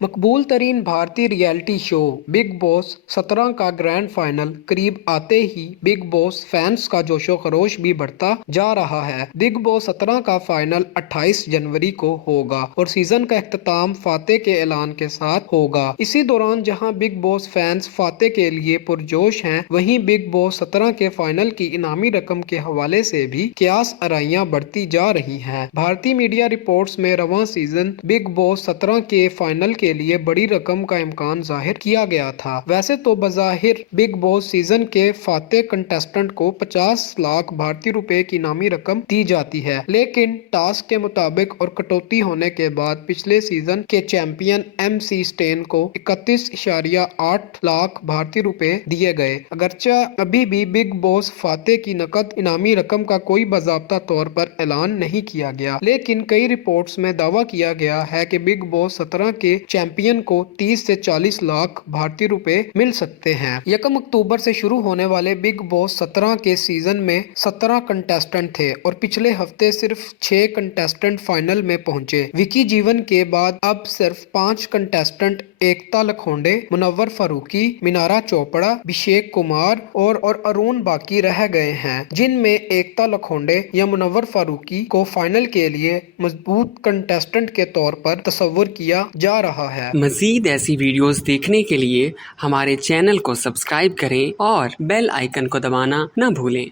मकबूल तरीन भारतीय reality show big boss 17 का ग्रैंड फाइनल करीब आते ही बिग बॉस फैंस का जोशो खरोश भी बढ़ता जा रहा है। बिग बॉस 17 का फाइनल 28 जनवरी को होगा और सीजन का इख्तिताम फाते के ऐलान के साथ होगा। इसी दौरान जहां बिग बॉस फैंस फाते के लिए पुरजोश हैं, वहीं बिग बॉस 17 के फाइनल की इनामी रकम के हवाले से भी क्यास आराइयां बढ़ती जा रही हैं। भारतीय मीडिया रिपोर्ट्स में रवां सीजन बिग बॉस 17 के फाइनल के लिए बड़ी रकम का इम्कान जाहिर किया गया था। वैसे तो बज़ाहिर बिग बॉस सीजन के फाते कंटेस्टेंट को 50 लाख भारतीय रुपए की इनामी रकम दी जाती है, लेकिन टास्क के मुताबिक और कटौती होने के बाद पिछले सीजन के चैंपियन MC स्टेन को 31.8 लाख भारतीय रुपए दिए गए। अगरचे अभी भी बिग बॉस फाते की नकद इनामी रकम का कोई बाज़ाब्ता तौर पर ऐलान नहीं किया गया, लेकिन कई रिपोर्ट्स में दावा किया गया है कि बिग बॉस 17 के चैंपियन को 30 से 40 लाख भारतीय रुपए मिल सकते हैं। 1 अक्टूबर से शुरू होने वाले बिग बॉस 17 के सीजन में 17 कंटेस्टेंट थे और पिछले हफ्ते सिर्फ 6 कंटेस्टेंट फाइनल में पहुंचे। विकी जीवन के बाद अब सिर्फ 5 कंटेस्टेंट एकता लखोंडे, मुनव्वर फारूकी, मीनारा चोपड़ा, अभिषेक कुमार और अरुण बाकी रह गए हैं, जिनमें एकता लखोंडे या मुनव्वर फारूकी को फाइनल के लिए मजबूत कंटेस्टेंट के तौर पर तस्वर किया जा रहा है। मज़ीद ऐसी वीडियोस देखने के लिए हमारे चैनल को सब्सक्राइब करें और बेल आइकन को दबाना न भूलें।